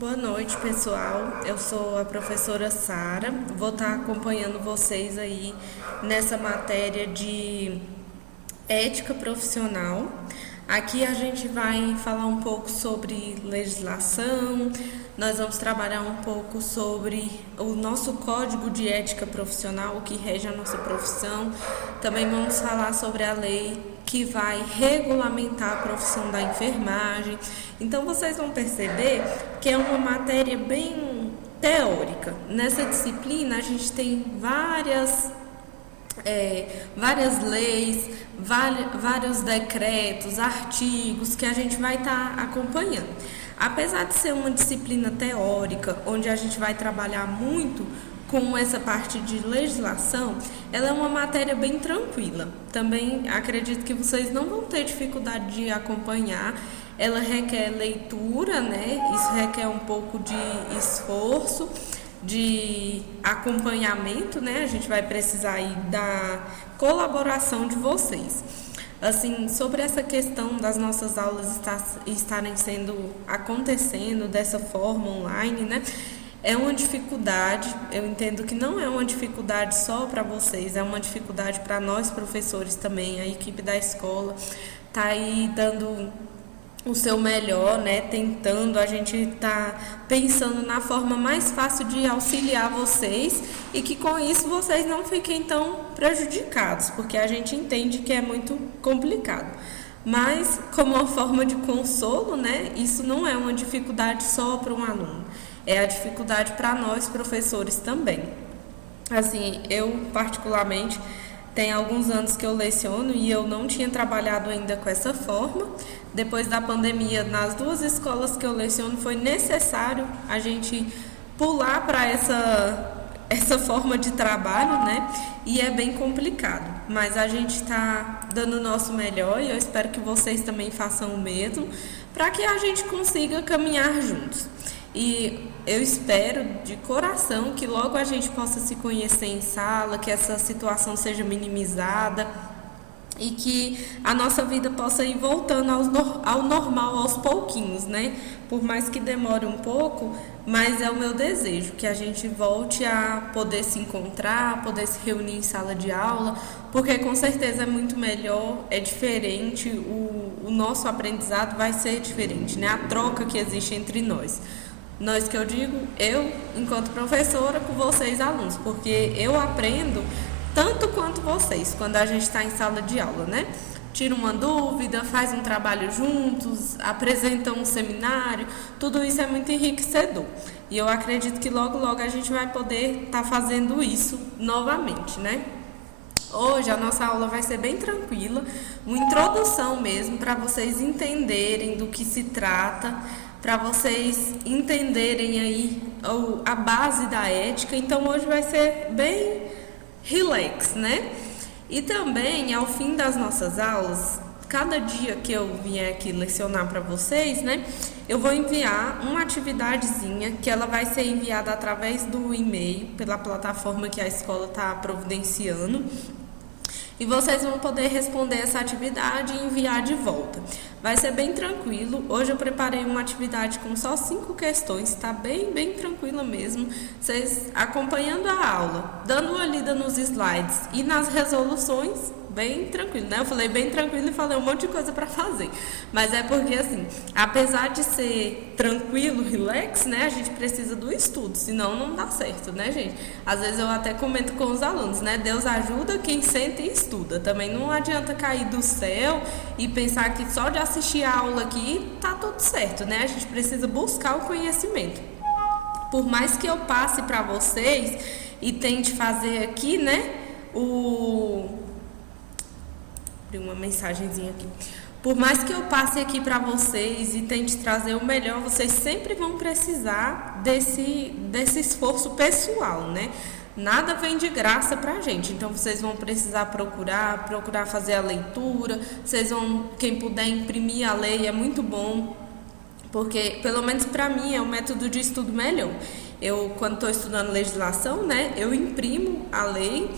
Boa noite, pessoal. Eu sou a professora Sara. Vou estar acompanhando vocês aí nessa matéria de ética profissional. Aqui a gente vai falar um pouco sobre legislação, nós vamos trabalhar um pouco sobre o nosso código de ética profissional, o que rege a nossa profissão. Também vamos falar sobre a lei que vai regulamentar a profissão da enfermagem. Então vocês vão perceber que é uma matéria bem teórica. Nessa disciplina a gente tem várias leis, vários decretos, artigos que a gente vai estar acompanhando. Apesar de ser uma disciplina teórica, onde a gente vai trabalhar muito com essa parte de legislação, ela é uma matéria bem tranquila. Também acredito que vocês não vão ter dificuldade de acompanhar. Ela requer leitura, né? Isso requer um pouco de esforço, de acompanhamento, né? A gente vai precisar aí da colaboração de vocês. Assim, sobre essa questão das nossas aulas estarem acontecendo dessa forma online, né? É uma dificuldade, eu entendo que não é uma dificuldade só para vocês, é uma dificuldade para nós professores também, a equipe da escola está aí dando o seu melhor, né? Tentando, a gente está pensando na forma mais fácil de auxiliar vocês e que com isso vocês não fiquem tão prejudicados, porque a gente entende que é muito complicado. Mas, como uma forma de consolo, né? Isso não é uma dificuldade só para um aluno, é a dificuldade para nós professores também. Assim, eu particularmente tem alguns anos que eu leciono e eu não tinha trabalhado ainda com essa forma. Depois da pandemia, nas duas escolas que eu leciono, foi necessário a gente pular para essa forma de trabalho, né? E é bem complicado, mas a gente está dando o nosso melhor e eu espero que vocês também façam o mesmo, para que a gente consiga caminhar juntos. E eu espero de coração que logo a gente possa se conhecer em sala, que essa situação seja minimizada e que a nossa vida possa ir voltando ao normal aos pouquinhos, né? Por mais que demore um pouco, mas é o meu desejo que a gente volte a poder se encontrar, poder se reunir em sala de aula, porque com certeza é muito melhor, é diferente, o nosso aprendizado vai ser diferente, né? A troca que existe entre nós. Nós que eu digo, eu, enquanto professora, com vocês, alunos, porque eu aprendo tanto quanto vocês, quando a gente está em sala de aula, né? Tira uma dúvida, faz um trabalho juntos, apresenta um seminário, tudo isso é muito enriquecedor. E eu acredito que logo, logo a gente vai poder estar fazendo isso novamente, né? Hoje a nossa aula vai ser bem tranquila, uma introdução mesmo, para vocês entenderem do que se trata, para vocês entenderem aí a base da ética. Então hoje vai ser bem relax, né? E também ao fim das nossas aulas, cada dia que eu vier aqui lecionar para vocês, né, eu vou enviar uma atividadezinha que ela vai ser enviada através do e-mail, pela plataforma que a escola está providenciando. E vocês vão poder responder essa atividade e enviar de volta. Vai ser bem tranquilo. Hoje eu preparei uma atividade com só 5 questões, tá bem tranquila mesmo. Vocês acompanhando a aula, dando uma lida nos slides e nas resoluções, bem tranquilo, né? Eu falei bem tranquilo e falei um monte de coisa para fazer. Mas é porque, assim, apesar de ser tranquilo, relax, né? A gente precisa do estudo, senão não dá certo, né, gente? Às vezes eu até comento com os alunos, né? Deus ajuda quem sente e estuda. Também não adianta cair do céu e pensar que só de assistir a aula aqui tá tudo certo, né? A gente precisa buscar o conhecimento. Por mais que eu passe para vocês e tente fazer aqui, né? Uma mensagenzinha aqui. Por mais que eu passe aqui para vocês e tente trazer o melhor, vocês sempre vão precisar desse esforço pessoal, né? Nada vem de graça pra gente, então vocês vão precisar procurar fazer a leitura, quem puder imprimir a lei é muito bom, porque pelo menos para mim é um método de estudo melhor. Eu, quando estou estudando legislação, né, eu imprimo a lei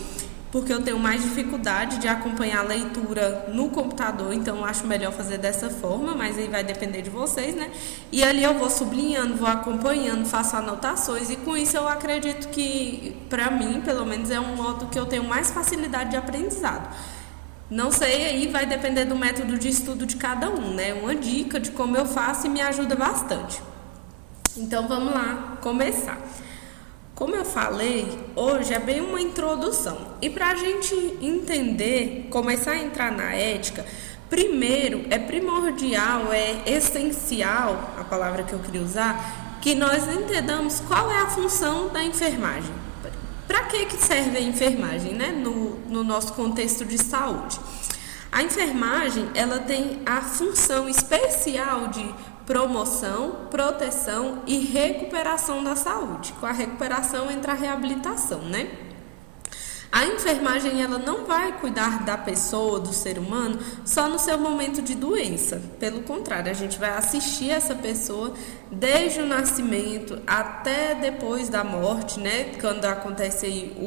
porque eu tenho mais dificuldade de acompanhar a leitura no computador, então eu acho melhor fazer dessa forma, mas aí vai depender de vocês, né? E ali eu vou sublinhando, vou acompanhando, faço anotações, e com isso eu acredito que, para mim, pelo menos, é um modo que eu tenho mais facilidade de aprendizado. Não sei, aí vai depender do método de estudo de cada um, né? Uma dica de como eu faço e me ajuda bastante. Então vamos lá começar. Como eu falei, hoje é bem uma introdução. E para a gente entender, começar a entrar na ética, primeiro é primordial, é essencial, a palavra que eu queria usar, que nós entendamos qual é a função da enfermagem. Para que serve a enfermagem, né? No nosso contexto de saúde. A enfermagem, ela tem a função especial de promoção, proteção e recuperação da saúde. Com a recuperação entra a reabilitação, né? A enfermagem, ela não vai cuidar da pessoa, do ser humano, só no seu momento de doença. Pelo contrário, a gente vai assistir essa pessoa desde o nascimento até depois da morte, né? Quando acontece aí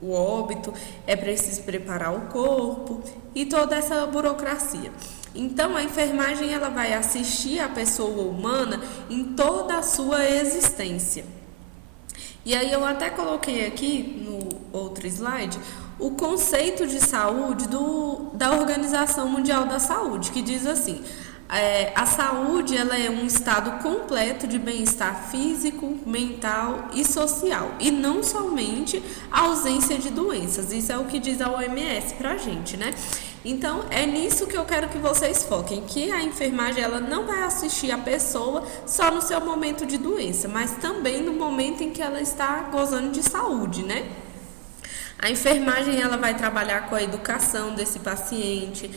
o óbito, é preciso preparar o corpo e toda essa burocracia. Então, a enfermagem, ela vai assistir a pessoa humana em toda a sua existência. E aí eu até coloquei aqui no outro slide o conceito de saúde da Organização Mundial da Saúde, que diz assim: a saúde, ela é um estado completo de bem-estar físico, mental e social, e não somente a ausência de doenças. Isso é o que diz a OMS pra gente, né? Então, é nisso que eu quero que vocês foquem, que a enfermagem, ela não vai assistir a pessoa só no seu momento de doença, mas também no momento em que ela está gozando de saúde, né? A enfermagem, ela vai trabalhar com a educação desse paciente,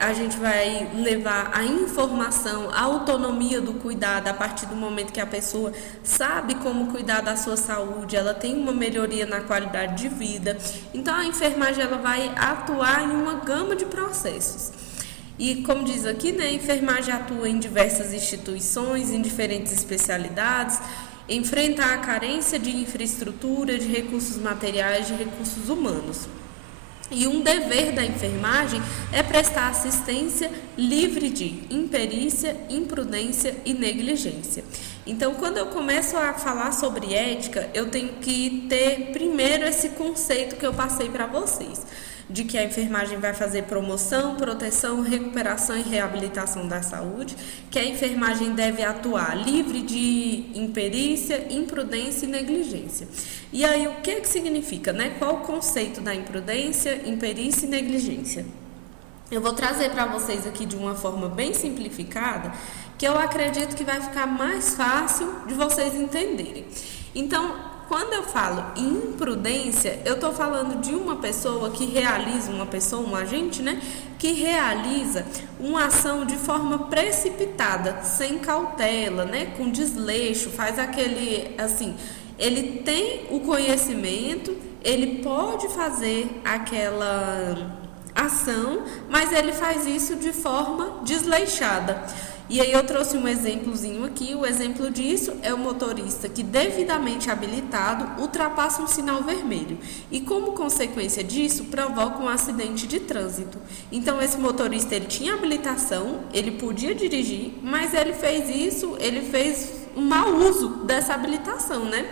a gente vai levar a informação, a autonomia do cuidado a partir do momento que a pessoa sabe como cuidar da sua saúde, ela tem uma melhoria na qualidade de vida. Então, a enfermagem, ela vai atuar em uma gama de processos. E como diz aqui, né, a enfermagem atua em diversas instituições, em diferentes especialidades, enfrenta a carência de infraestrutura, de recursos materiais, de recursos humanos. E um dever da enfermagem é prestar assistência livre de imperícia, imprudência e negligência. Então, quando eu começo a falar sobre ética, eu tenho que ter primeiro esse conceito que eu passei para vocês, de que a enfermagem vai fazer promoção, proteção, recuperação e reabilitação da saúde, que a enfermagem deve atuar livre de imperícia, imprudência e negligência. E aí, o que significa, né? Qual o conceito da imprudência, imperícia e negligência? Eu vou trazer para vocês aqui de uma forma bem simplificada, que eu acredito que vai ficar mais fácil de vocês entenderem. Então, quando eu falo em imprudência, eu estou falando de uma pessoa que realiza, um agente, né, que realiza uma ação de forma precipitada, sem cautela, né, com desleixo, faz aquele, assim, ele tem o conhecimento, ele pode fazer aquela ação, mas ele faz isso de forma desleixada. E aí eu trouxe um exemplozinho aqui. O exemplo disso é o motorista que, devidamente habilitado, ultrapassa um sinal vermelho e, como consequência disso, provoca um acidente de trânsito. Então, esse motorista, ele tinha habilitação, ele podia dirigir, mas ele fez um mau uso dessa habilitação, né?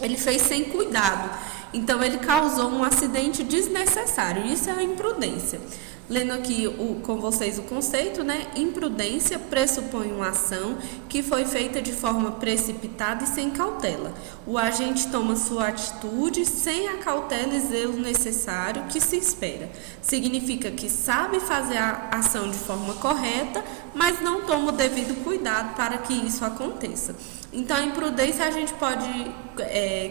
Ele fez sem cuidado. Então, ele causou um acidente desnecessário. Isso é a imprudência. Lendo aqui com vocês o conceito, né? Imprudência pressupõe uma ação que foi feita de forma precipitada e sem cautela. O agente toma sua atitude sem a cautela e zelo necessário que se espera. Significa que sabe fazer a ação de forma correta, mas não toma o devido cuidado para que isso aconteça. Então, a imprudência a gente pode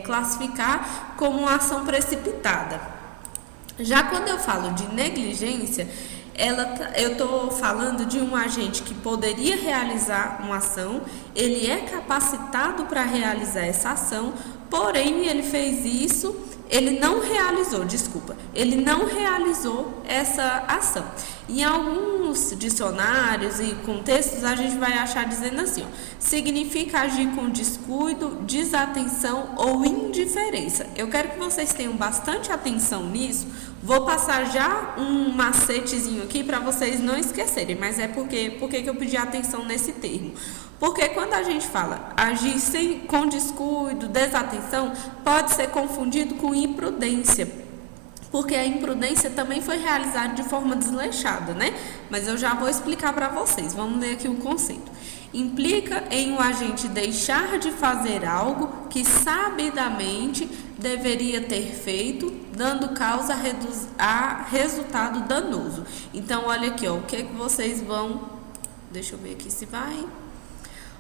classificar como uma ação precipitada. Já quando eu falo de negligência, eu estou falando de um agente que poderia realizar uma ação, ele é capacitado para realizar essa ação, porém ele fez isso, ele não realizou essa ação. Em alguns dicionários e contextos a gente vai achar dizendo assim, ó, significa agir com descuido, desatenção ou indiferença. Eu quero que vocês tenham bastante atenção nisso. Vou passar já um macetezinho aqui para vocês não esquecerem, mas é porque eu pedi atenção nesse termo. Porque quando a gente fala agir com descuido, desatenção, pode ser confundido com imprudência. Porque a imprudência também foi realizada de forma desleixada, né? Mas eu já vou explicar para vocês. Vamos ler aqui o conceito. Implica em o agente deixar de fazer algo que sabidamente deveria ter feito, dando causa a resultado danoso. Então, olha aqui, ó, o que vocês vão... Deixa eu ver aqui se vai...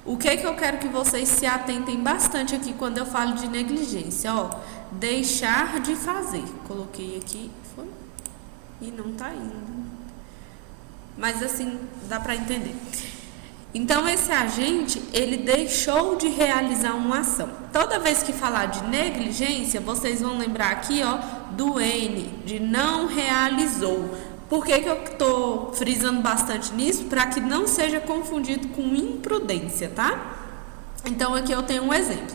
O que eu quero que vocês se atentem bastante aqui quando eu falo de negligência, ó, deixar de fazer. Coloquei aqui, foi? E não tá indo. Mas assim, dá para entender. Então, esse agente, ele deixou de realizar uma ação. Toda vez que falar de negligência, vocês vão lembrar aqui, ó, do N, de não realizou. Por que eu estou frisando bastante nisso? Para que não seja confundido com imprudência, tá? Então, aqui eu tenho um exemplo.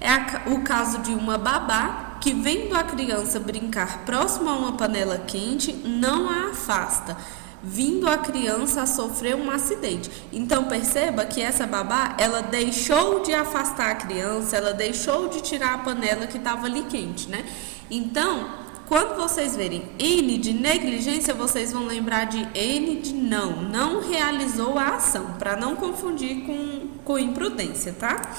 É o caso de uma babá que, vendo a criança brincar próximo a uma panela quente, não a afasta, vindo a criança a sofrer um acidente. Então, perceba que essa babá, ela deixou de afastar a criança, ela deixou de tirar a panela que estava ali quente, né? Então... Quando vocês verem N de negligência, vocês vão lembrar de N de não realizou a ação, para não confundir com imprudência, tá?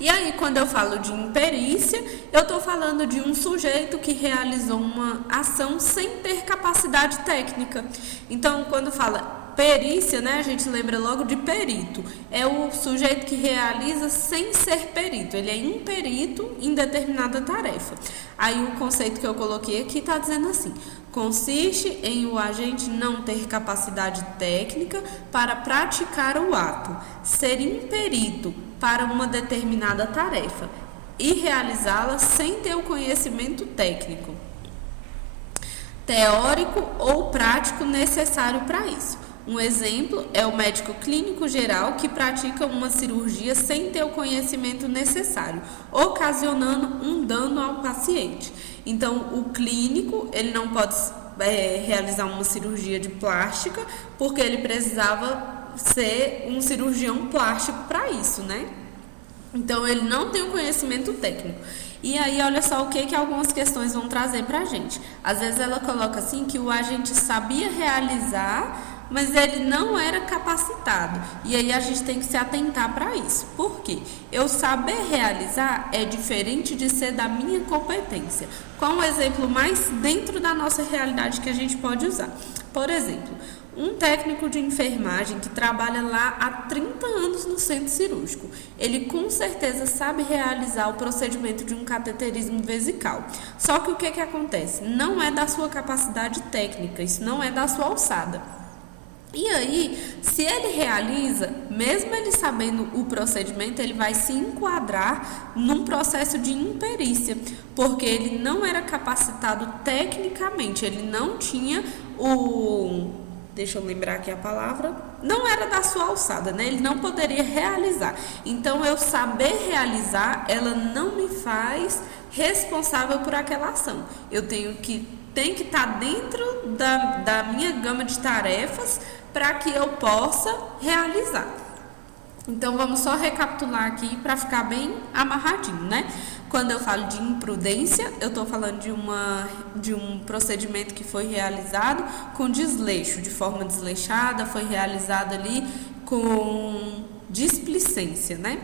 E aí, quando eu falo de imperícia, eu estou falando de um sujeito que realizou uma ação sem ter capacidade técnica. Então, quando fala perícia, né, a gente lembra logo de perito. É o sujeito que realiza sem ser perito. Ele é imperito em determinada tarefa. Aí o conceito que eu coloquei aqui está dizendo assim: consiste em o agente não ter capacidade técnica para praticar o ato, ser imperito para uma determinada tarefa e realizá-la sem ter o conhecimento técnico, teórico ou prático necessário para isso. Um exemplo é o médico clínico geral que pratica uma cirurgia sem ter o conhecimento necessário, ocasionando um dano ao paciente. Então, o clínico, ele não pode realizar uma cirurgia de plástica porque ele precisava ser um cirurgião plástico para isso, né? Então, ele não tem o conhecimento técnico. E aí, olha só o que algumas questões vão trazer para a gente. Às vezes, ela coloca assim que o agente sabia realizar, mas ele não era capacitado. E aí a gente tem que se atentar para isso. Por quê? Eu saber realizar é diferente de ser da minha competência. Qual um exemplo mais dentro da nossa realidade que a gente pode usar? Por exemplo, um técnico de enfermagem que trabalha lá há 30 anos no centro cirúrgico. Ele com certeza sabe realizar o procedimento de um cateterismo vesical. Só que o que acontece? Não é da sua capacidade técnica, isso não é da sua alçada. E aí, se ele realiza, mesmo ele sabendo o procedimento, ele vai se enquadrar num processo de imperícia, porque ele não era capacitado tecnicamente, ele não tinha deixa eu lembrar aqui a palavra, não era da sua alçada, né? Ele não poderia realizar. Então, eu saber realizar, ela não me faz responsável por aquela ação. Eu tenho que estar dentro da minha gama de tarefas para que eu possa realizar. Então, vamos só recapitular aqui para ficar bem amarradinho, né? Quando eu falo de imprudência, eu estou falando de um procedimento que foi realizado com desleixo, de forma desleixada, foi realizado ali com displicência, né?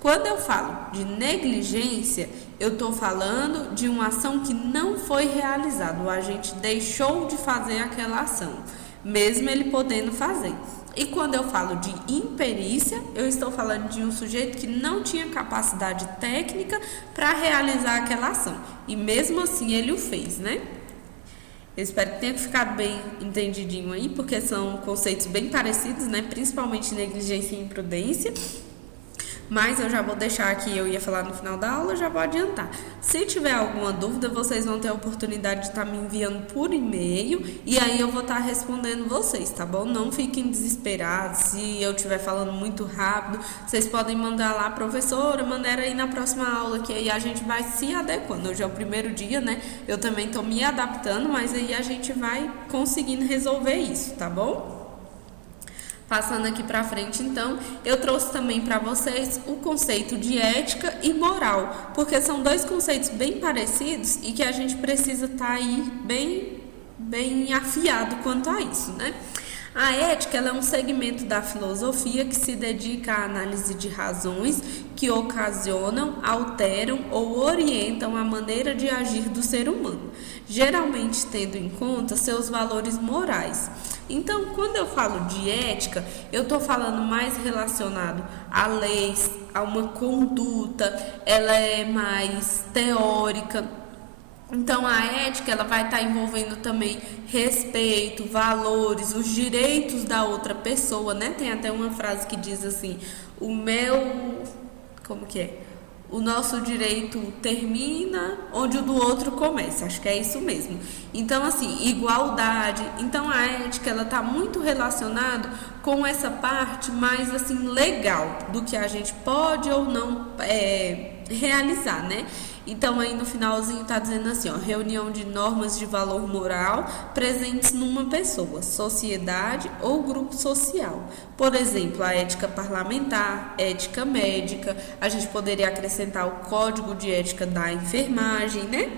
Quando eu falo de negligência, eu estou falando de uma ação que não foi realizada. O agente deixou de fazer aquela ação, mesmo ele podendo fazer. E quando eu falo de imperícia, eu estou falando de um sujeito que não tinha capacidade técnica para realizar aquela ação. E mesmo assim ele o fez, né? Eu espero que tenha ficado bem entendidinho aí, porque são conceitos bem parecidos, né? Principalmente negligência e imprudência. mas eu já vou deixar aqui, eu ia falar no final da aula, já vou adiantar. Se tiver alguma dúvida, vocês vão ter a oportunidade de estar me enviando por e-mail e aí eu vou estar respondendo vocês, tá bom? Não fiquem desesperados, se eu estiver falando muito rápido, vocês podem mandar lá, professora, mandar aí na próxima aula, que aí a gente vai se adequando. Hoje é o primeiro dia, né? Eu também estou me adaptando, mas aí a gente vai conseguindo resolver isso, tá bom? Passando aqui para frente, então, eu trouxe também para vocês o conceito de ética e moral, porque são dois conceitos bem parecidos e que a gente precisa estar aí bem afiado quanto a isso, né? A ética ela é um segmento da filosofia que se dedica à análise de razões que ocasionam, alteram ou orientam a maneira de agir do ser humano, geralmente tendo em conta seus valores morais. Então, quando eu falo de ética, eu estou falando mais relacionado a leis, a uma conduta, ela é mais teórica. Então, a ética ela vai estar envolvendo também respeito, valores, os direitos da outra pessoa, né? Tem até uma frase que diz assim, como que é? O nosso direito termina onde o do outro começa, acho que é isso mesmo. Então, assim, igualdade. Então, a ética, ela está muito relacionada com essa parte mais, assim, legal, do que a gente pode ou não realizar, né? Então, aí no finalzinho está dizendo assim, ó, reunião de normas de valor moral presentes numa pessoa, sociedade ou grupo social. Por exemplo, a ética parlamentar, ética médica, a gente poderia acrescentar o código de ética da enfermagem, né?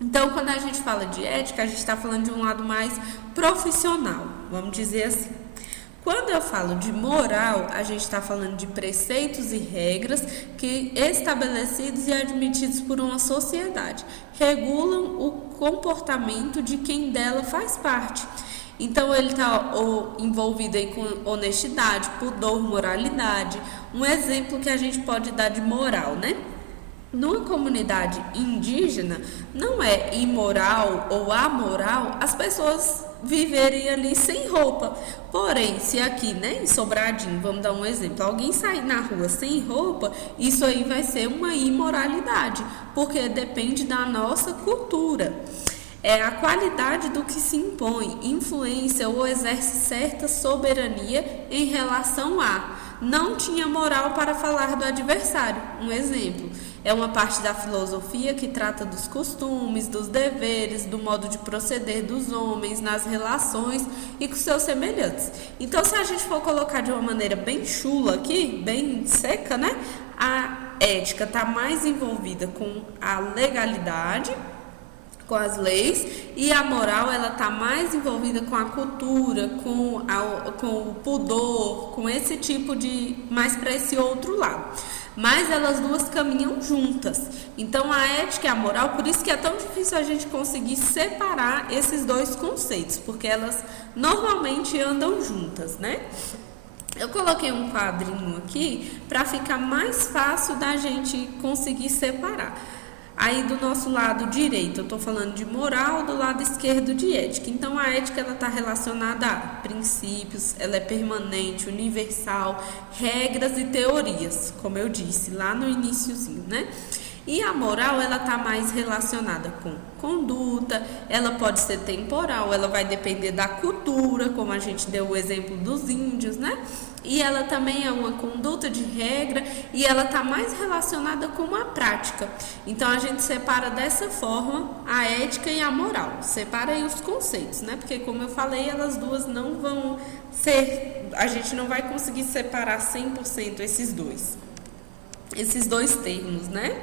Então, quando a gente fala de ética, a gente está falando de um lado mais profissional, vamos dizer assim. Quando eu falo de moral, a gente está falando de preceitos e regras que estabelecidos e admitidos por uma sociedade, regulam o comportamento de quem dela faz parte. Então, ele está envolvido aí com honestidade, pudor, moralidade. Um exemplo que a gente pode dar de moral, né? Numa comunidade indígena, não é imoral ou amoral as pessoas viverem ali sem roupa. Porém, se aqui, né, em Sobradinho, vamos dar um exemplo, alguém sair na rua sem roupa, isso aí vai ser uma imoralidade, porque depende da nossa cultura. É a qualidade do que se impõe, influência ou exerce certa soberania em relação a. Não tinha moral para falar do adversário. Um exemplo, é uma parte da filosofia que trata dos costumes, dos deveres, do modo de proceder dos homens nas relações e com seus semelhantes. Então, se a gente for colocar de uma maneira bem chula aqui, bem seca, né? A ética está mais envolvida com a legalidade, com as leis, e a moral ela está mais envolvida com a cultura, com o pudor, com esse tipo de, mais para esse outro lado. Mas elas duas caminham juntas. Então, a ética e a moral, por isso que é tão difícil a gente conseguir separar esses dois conceitos, porque elas normalmente andam juntas, né? Eu coloquei um quadrinho aqui para ficar mais fácil da gente conseguir separar. Aí do nosso lado direito, eu estou falando de moral, do lado esquerdo de ética. Então, a ética está relacionada a princípios, ela é permanente, universal, regras e teorias, como eu disse lá no iniciozinho, né? E a moral, ela está mais relacionada com conduta, ela pode ser temporal, ela vai depender da cultura, como a gente deu o exemplo dos índios, né? E ela também é uma conduta de regra e ela está mais relacionada com uma prática. Então, a gente separa dessa forma a ética e a moral. Separa aí os conceitos, né? Porque, como eu falei, elas duas não vão ser... A gente não vai conseguir separar 100% esses dois termos, né?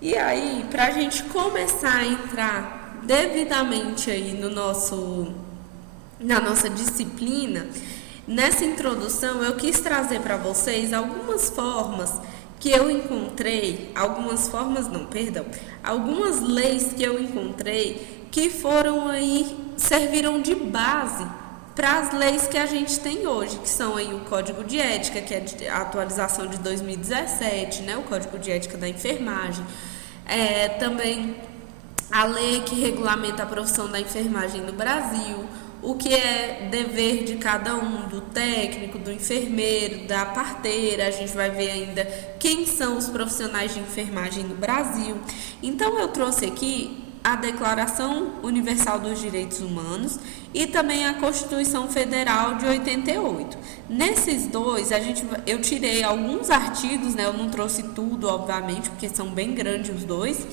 E aí, para a gente começar a entrar devidamente aí na nossa disciplina, nessa introdução eu quis trazer para vocês algumas formas que eu encontrei, algumas leis que eu encontrei que foram aí, serviram de base para as leis que a gente tem hoje, que são aí o Código de Ética, que é a atualização de 2017, né, o Código de Ética da Enfermagem, também a lei que regulamenta a profissão da enfermagem no Brasil, o que é dever de cada um, do técnico, do enfermeiro, da parteira. A gente vai ver ainda quem são os profissionais de enfermagem no Brasil. Então eu trouxe aqui a Declaração Universal dos Direitos Humanos e também a Constituição Federal de 88. Nesses dois, eu tirei alguns artigos, né? Eu não trouxe tudo, obviamente, porque são bem grandes os dois,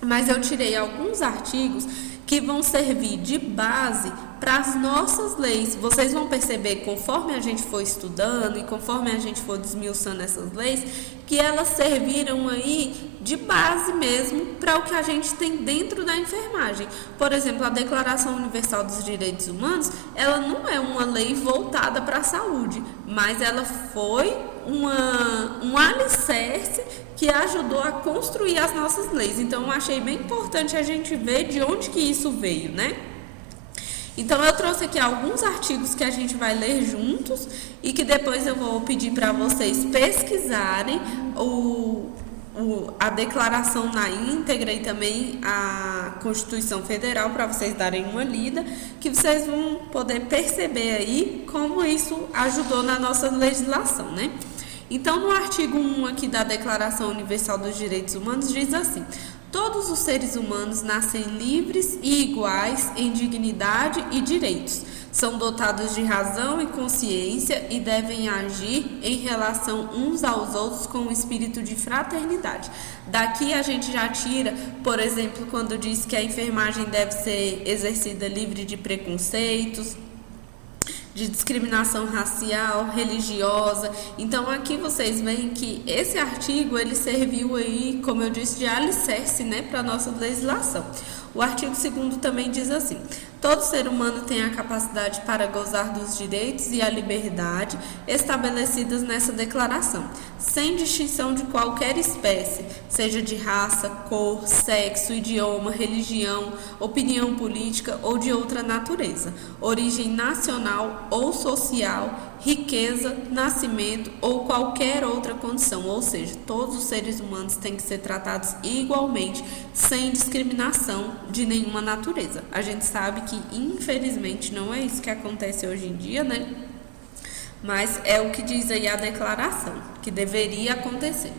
mas eu tirei alguns artigos que vão servir de base para as nossas leis. Vocês vão perceber, conforme a gente for estudando e conforme a gente for desmiuçando essas leis, que elas serviram aí de base mesmo para o que a gente tem dentro da enfermagem. Por exemplo, a Declaração Universal dos Direitos Humanos, ela não é uma lei voltada para a saúde, mas ela foi um alicerce que ajudou a construir as nossas leis. Então, eu achei bem importante a gente ver de onde que isso veio, né? Então, eu trouxe aqui alguns artigos que a gente vai ler juntos e que depois eu vou pedir para vocês pesquisarem a declaração na íntegra e também a Constituição Federal para vocês darem uma lida, que vocês vão poder perceber aí como isso ajudou na nossa legislação, né? Então, no artigo 1 aqui da Declaração Universal dos Direitos Humanos diz assim: todos os seres humanos nascem livres e iguais em dignidade e direitos. São dotados de razão e consciência e devem agir em relação uns aos outros com um espírito de fraternidade. Daqui a gente já tira, por exemplo, quando diz que a enfermagem deve ser exercida livre de preconceitos, de discriminação racial, religiosa. Então aqui vocês veem que esse artigo ele serviu aí, como eu disse, de alicerce, né, para a nossa legislação. O artigo 2º também diz assim: todo ser humano tem a capacidade para gozar dos direitos e a liberdade estabelecidas nessa declaração, sem distinção de qualquer espécie, seja de raça, cor, sexo, idioma, religião, opinião política ou de outra natureza, origem nacional ou social, riqueza, nascimento ou qualquer outra condição. Ou seja, todos os seres humanos têm que ser tratados igualmente, sem discriminação de nenhuma natureza. A gente sabe que, infelizmente, não é isso que acontece hoje em dia, né? Mas é o que diz aí a declaração, que deveria acontecer.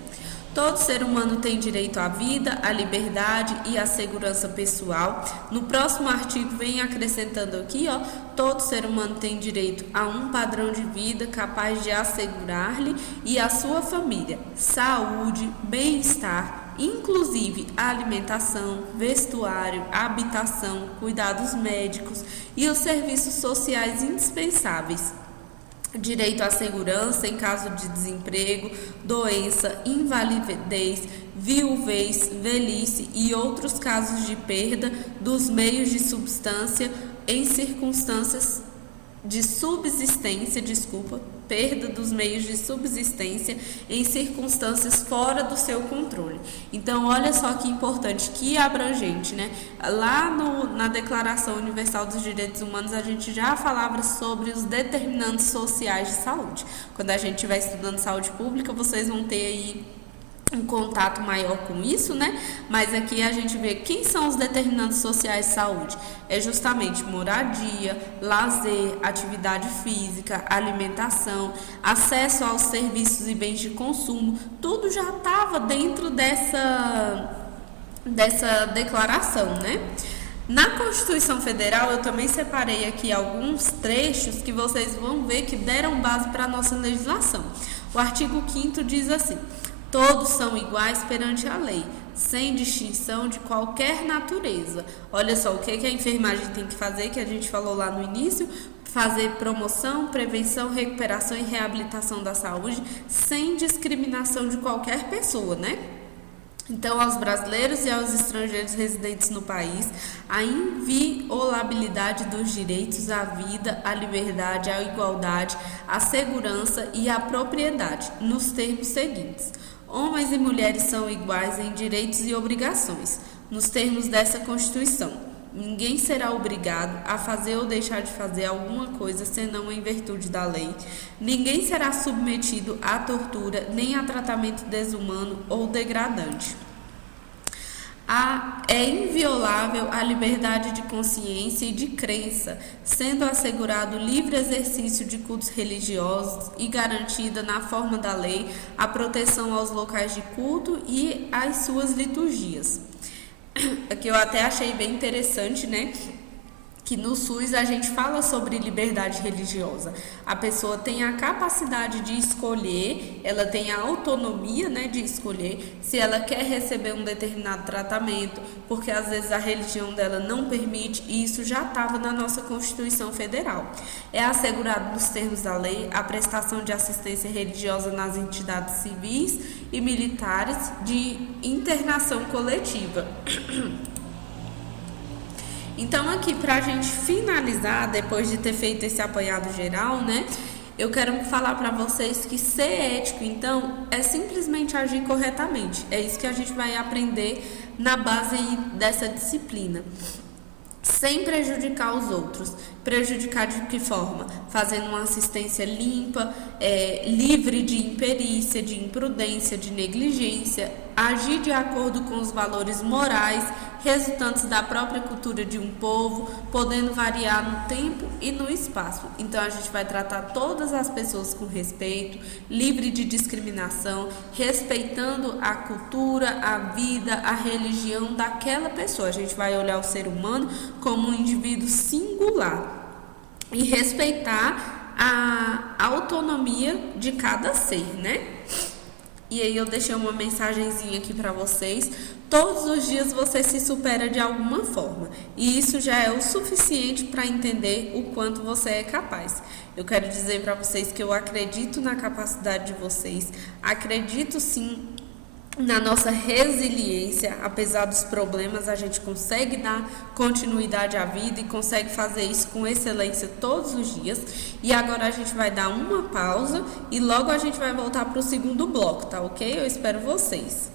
Todo ser humano tem direito à vida, à liberdade e à segurança pessoal. No próximo artigo vem acrescentando aqui, todo ser humano tem direito a um padrão de vida capaz de assegurar-lhe e à sua família saúde, bem-estar, inclusive alimentação, vestuário, habitação, cuidados médicos e os serviços sociais indispensáveis. Direito à segurança em caso de desemprego, doença, invalidez, viuvez, velhice e outros casos de perda dos meios de subsistência em circunstâncias de subsistência, perda dos meios de subsistência em circunstâncias fora do seu controle. Então, olha só que importante, que abrangente, né? Lá na Declaração Universal dos Direitos Humanos, a gente já falava sobre os determinantes sociais de saúde. Quando a gente estiver estudando saúde pública, vocês vão ter aí um contato maior com isso, né? Mas aqui a gente vê quem são os determinantes sociais de saúde. É justamente moradia, lazer, atividade física, alimentação, acesso aos serviços e bens de consumo. Tudo já estava dentro dessa declaração, né? Na Constituição Federal, eu também separei aqui alguns trechos que vocês vão ver que deram base para a nossa legislação. O artigo 5º diz assim: todos são iguais perante a lei, sem distinção de qualquer natureza. Olha só o que a enfermagem tem que fazer, que a gente falou lá no início: fazer promoção, prevenção, recuperação e reabilitação da saúde, sem discriminação de qualquer pessoa, né? Então, aos brasileiros e aos estrangeiros residentes no país, a inviolabilidade dos direitos à vida, à liberdade, à igualdade, à segurança e à propriedade, nos termos seguintes: homens e mulheres são iguais em direitos e obrigações, nos termos dessa Constituição. Ninguém será obrigado a fazer ou deixar de fazer alguma coisa senão em virtude da lei. Ninguém será submetido à tortura nem a tratamento desumano ou degradante. É inviolável a liberdade de consciência e de crença, sendo assegurado o livre exercício de cultos religiosos e garantida na forma da lei a proteção aos locais de culto e às suas liturgias. Aqui eu até achei bem interessante, né? Que no SUS a gente fala sobre liberdade religiosa. A pessoa tem a capacidade de escolher, ela tem a autonomia, né, de escolher se ela quer receber um determinado tratamento, porque às vezes a religião dela não permite, e isso já estava na nossa Constituição Federal. É assegurado nos termos da lei a prestação de assistência religiosa nas entidades civis e militares de internação coletiva. Então aqui, para a gente finalizar, depois de ter feito esse apanhado geral, né, eu quero falar para vocês que ser ético, então, é simplesmente agir corretamente. É isso que a gente vai aprender na base dessa disciplina. Sem prejudicar os outros. Prejudicar de que forma? Fazendo uma assistência limpa, livre de imperícia, de imprudência, de negligência, agir de acordo com os valores morais resultantes da própria cultura de um povo, podendo variar no tempo e no espaço. Então a gente vai tratar todas as pessoas com respeito, livre de discriminação, respeitando a cultura, a vida, a religião daquela pessoa. A gente vai olhar o ser humano como um indivíduo singular e respeitar a autonomia de cada ser, né? E aí eu deixei uma mensagenzinha aqui para vocês. Todos os dias você se supera de alguma forma. E isso já é o suficiente para entender o quanto você é capaz. Eu quero dizer para vocês que eu acredito na capacidade de vocês. Acredito sim na nossa resiliência. Apesar dos problemas, a gente consegue dar continuidade à vida e consegue fazer isso com excelência todos os dias. E agora a gente vai dar uma pausa e logo a gente vai voltar para o segundo bloco, tá ok? Eu espero vocês.